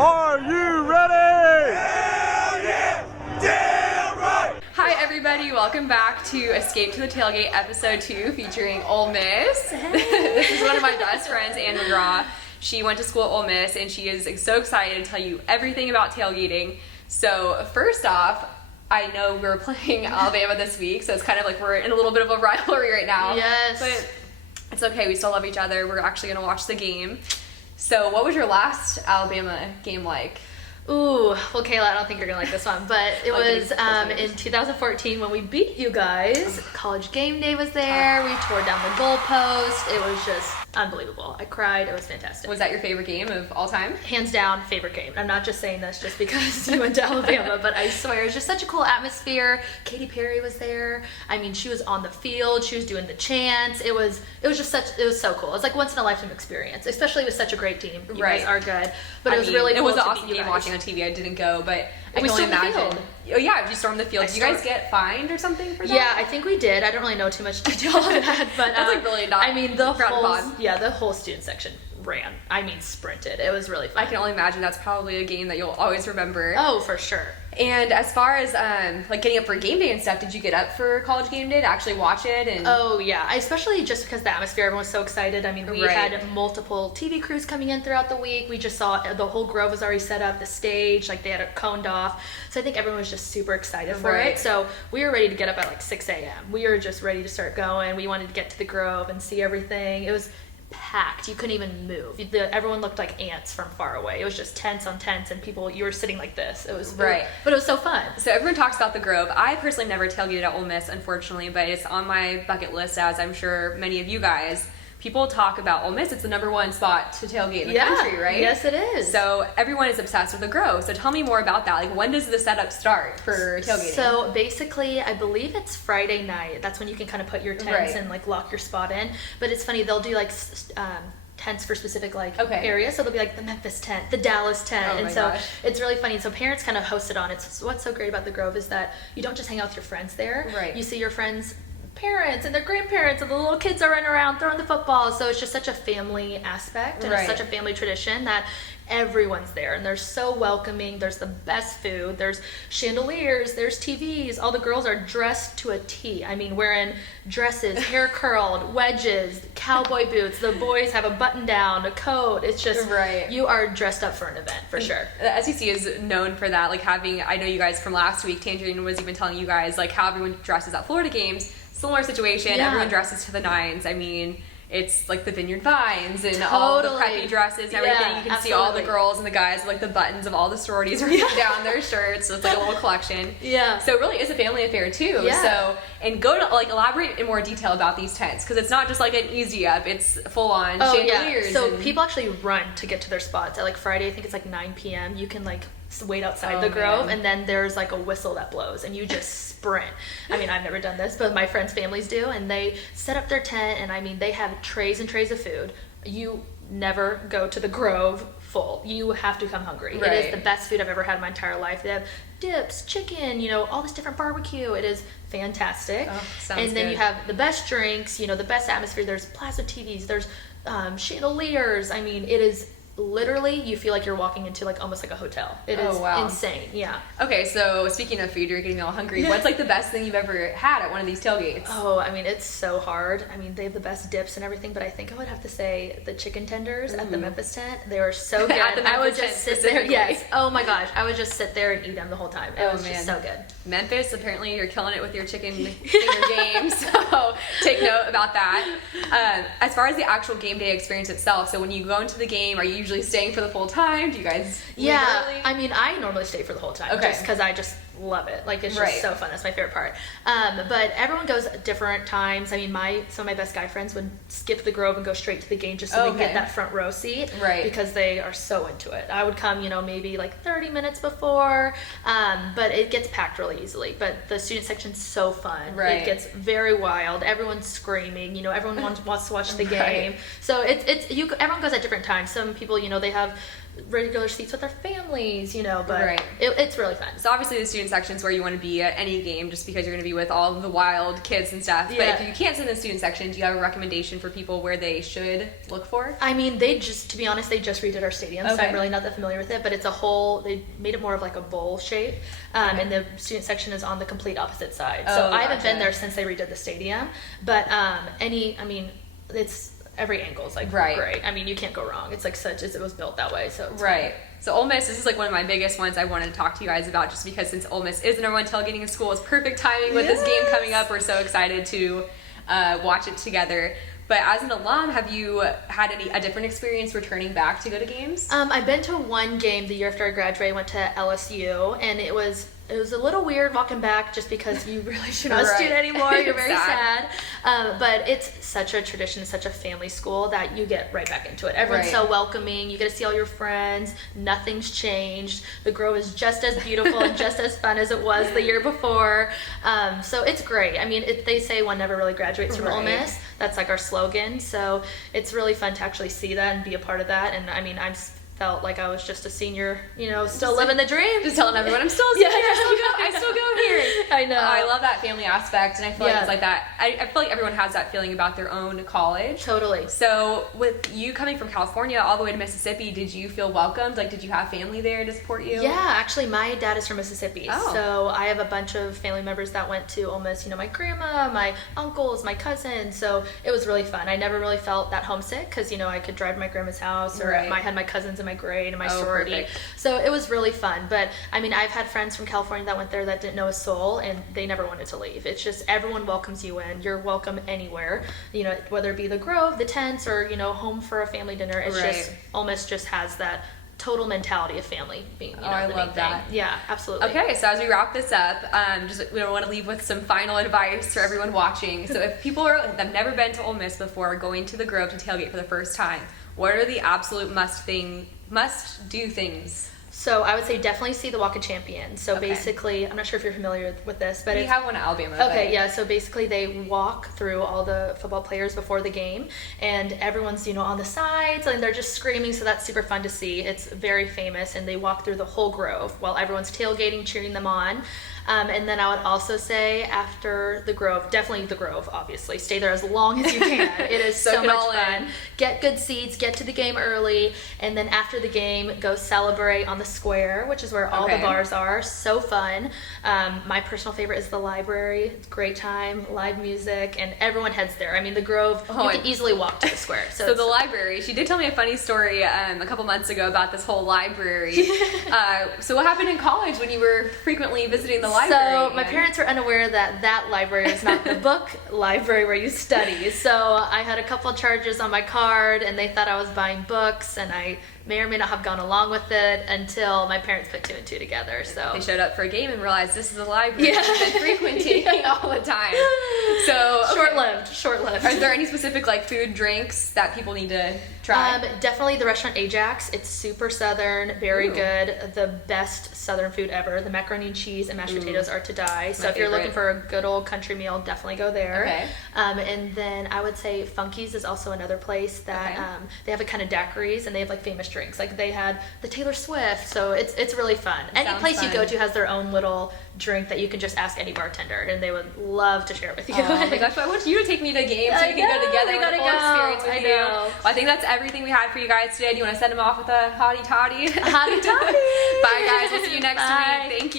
Are you ready? Hell yeah! Damn right! Hi everybody, welcome back to Escape to the Tailgate episode 2 featuring Ole Miss. This is one of my best friends, Ann Mcgraw. She went to school at Ole Miss and she is so excited to tell you everything about tailgating. So first off, I know we're playing Alabama this week, so it's kind of like we're in a little bit of a rivalry right now. Yes. But it's okay, we still love each other. We're actually going to watch the game. So what was your last Alabama game like? Ooh, well, Kayla, I don't think you're gonna like this one, but it was in 2014 when we beat you guys. College game day was there. We tore down the goalpost. It was just unbelievable. I cried. It was fantastic. Was that your favorite game of all time? Hands down, favorite game. I'm not just saying this just because you went to Alabama, but I swear it was just such a cool atmosphere. Katy Perry was there. I mean, she was on the field. She was doing the chants. It was so cool. It was like once in a lifetime experience, especially with such a great team. You guys are good, but it was really cool. It was an to awesome beat you game guys. watching on TV. I didn't go, but I We can only stormed the imagine. field. Oh yeah, you stormed the field. Did you guys get fined or something for that? Yeah, I think we did. I don't really know too much detail on that, but That's like really not. I mean, the frowned whole upon. the whole student section ran. I mean, sprinted. It was really fun. I can only imagine that's probably a game that you'll always remember. Oh, for sure. And as far as like getting up for game day and stuff, did you get up for college game day to actually watch it? And Oh yeah, especially just because the atmosphere, everyone was so excited. I mean, we had multiple TV crews coming in throughout the week. We just saw the whole Grove was already set up, the stage, like they had it coned off. So I think everyone was just super excited for it. So we were ready to get up at like 6 a.m. We were just ready to start going. We wanted to get to the Grove and see everything. It was packed. You couldn't even move. Everyone looked like ants from far away. It was just tents on tents and people, you were sitting like this. It was but it was so fun. So everyone talks about the Grove. I personally never tailgated at Ole Miss, unfortunately, but it's on my bucket list, as I'm sure many of you guys. People talk about Ole Miss. It's the #1 spot to tailgate in the country, right? Yes, it is. So everyone is obsessed with the Grove. So tell me more about that. Like, when does the setup start for tailgating? So basically, I believe it's Friday night. That's when you can kind of put your tents and like lock your spot in. But it's funny, they'll do like tents for specific like areas. So they'll be like the Memphis tent, the Dallas tent, and so it's really funny. So parents kind of host it on. It's what's so great about the Grove is that you don't just hang out with your friends there. Right. You see your friends' parents and their grandparents and the little kids are running around throwing the football. So it's just such a family aspect and it's such a family tradition that everyone's there and they're so welcoming. There's the best food, there's chandeliers, there's TVs. All the girls are dressed to a T. I mean, wearing dresses, hair curled, wedges, cowboy boots. The boys have a button down, a coat. It's just you are dressed up for an event for sure. The SEC is known for that, like having, I know you guys from last week, Tangerine was even telling you guys like how everyone dresses at Florida games. Similar situation, everyone dresses to the nines. I mean, it's like the Vineyard Vines and all the preppy dresses and everything. You can see all the girls and the guys with like the buttons of all the sororities written down their shirts. So it's like a little collection. So it really is a family affair too. So, and go to like elaborate in more detail about these tents because it's not just like an easy up. It's full on chandeliers. So people actually run to get to their spots at like Friday. I think it's like 9 p.m. You can like wait outside the Grove and then there's like a whistle that blows and you just sprint. I mean, I've never done this, but my friends' families do, and they set up their tent and I mean they have trays and trays of food. You never go to the Grove full. You have to come hungry. It is the best food I've ever had in my entire life. They have dips, chicken, you know, all this different barbecue. It is fantastic. And then you have the best drinks, you know, the best atmosphere. There's plasma TVs, there's chandeliers. I mean, it is literally, you feel like you're walking into like almost like a hotel. It is insane. Okay, so speaking of food, you're getting all hungry. What's like the best thing you've ever had at one of these tailgates? Oh, I mean, it's so hard. I mean, they have the best dips and everything, but I think I would have to say the chicken tenders at the Memphis tent. They were so good. I would just sit there. Yes. Oh my gosh, I would just sit there and eat them the whole time. It was just so good. Memphis, apparently you're killing it with your chicken finger game, so take note about that. As far as the actual game day experience itself, so when you go into the game, are you usually staying for the full time? Do you guys leave early? I mean, I normally stay for the whole time just because I just love it. Like, it's just so fun. That's my favorite part. But everyone goes at different times. I mean, some of my best guy friends would skip the Grove and go straight to the game just so they can get that front row seat because they are so into it. I would come, you know, maybe like 30 minutes before, but it gets packed really easily. But the student section's so fun. It gets very wild. Everyone's screaming. You know, everyone wants to watch the game. So everyone goes at different times. Some people, you know, they have regular seats with their families, but Right. it's really fun. So obviously the student section is where you want to be at any game just because you're going to be with all of the wild kids and stuff. Yeah. But if you can't sit in the student section, do you have a recommendation for people where they should look for? I mean, to be honest, they just redid our stadium, so Okay. I'm really not that familiar with it, but they made it more of like a bowl shape, and the student section is on the complete opposite side. So Oh, I haven't been gotcha. there since they redid the stadium, but it's every angle is like Right. great. I mean, you can't go wrong. It's like it was built that way, so it's Right. So Ole Miss, this is like one of my biggest ones I wanted to talk to you guys about just because since Ole Miss is the number one tailgating in school, it's perfect timing with this game coming up. We're so excited to watch it together. But as an alum, have you had a different experience returning back to go to games? I've been to one game the year after I graduated. I went to LSU, and it was a little weird walking back just because you really should not Right. student anymore. You're very Sad. sad. But it's such a tradition, such a family school that you get right back into it. Everyone's Right. so welcoming. You get to see all your friends. Nothing's changed. The Grove is just as beautiful and just as fun as it was the year before. So it's great. I mean, they say one never really graduates from Ole Right. Miss. That's like our slogan. So it's really fun to actually see that and be a part of that. And I mean, felt like I was just a senior, still living the dream. Just telling everyone I'm still a senior. I still go here. I know. I love that family aspect, and I feel like Yeah. it's like that. I feel like everyone has that feeling about their own college. Totally. So with you coming from California all the way to Mississippi, did you feel welcomed? Like, did you have family there to support you? Yeah, actually, my dad is from Mississippi, Oh. so I have a bunch of family members that went to Ole Miss. My grandma, my uncles, my cousins. So it was really fun. I never really felt that homesick because I could drive to my grandma's house, or Right. I had my cousins in my grade and my sorority. Perfect. So it was really fun. But I mean, I've had friends from California that went there that didn't know a soul, and they never wanted to leave. It's just everyone welcomes you in. You're welcome anywhere. Whether it be the Grove, the tents, or home for a family dinner. It's Right. just Ole Miss just has that total mentality of family being I the love main that. thing. Yeah, absolutely. Okay, so as we wrap this up, we want to leave with some final advice for everyone watching. So if people have never been to Ole Miss before, going to the Grove to tailgate for the first time, what are the absolute must-do things? So I would say definitely see the Walk of Champions. So Okay. basically, I'm not sure if you're familiar with this, but We it's have one at Alabama. okay, but- yeah. So basically, they walk through all the football players before the game, and everyone's on the sides, and they're just screaming. So that's super fun to see. It's very famous, and they walk through the whole Grove while everyone's tailgating, cheering them on. And then I would also say after the Grove, definitely the Grove, obviously. Stay there as long as you can. It is so Soak it much all fun. in. Get good seats, get to the game early, and then after the game, go celebrate on the square, which is where all the Okay. bars are. So fun. My personal favorite is the library. It's a great time, live music, and everyone heads there. I mean, the Grove, Oh, you can easily walk to the square. So, So it's- the library, she did tell me a funny story a couple months ago about this whole library. So what happened in college when you were frequently visiting the library? So my again? parents were unaware that library is not the book library where you study. So I had a couple charges on my card, and they thought I was buying books, and I may or may not have gone along with it until my parents put two and two together. So They showed up for a game and realized this is a library Yeah. they've been frequenting all the time. So okay. short-lived. Are there any specific food, drinks that people need to try? Definitely the restaurant Ajax. It's super southern, very Ooh. good. The best southern food ever. The macaroni and cheese and mashed potatoes are to die. So My if you're looking favorite. for a good old country meal, definitely go there. Okay. And then I would say Funky's is also another place that Okay. they have a kind of daiquiris, and they have famous drinks. They had the Taylor Swift. So it's really fun. Any sounds place you fun. go to has their own little drink that you can just ask any bartender, and they would love to share it with you. Oh my gosh, I want you to take me to games so I we can go know, together we with a gotta full go. experience with I you. know. Well, I think that's everything we had for you guys today. Do you want to send them off with a hottie toddy? Hottie toddy. Bye guys, we'll see you next Bye. week. Thank you.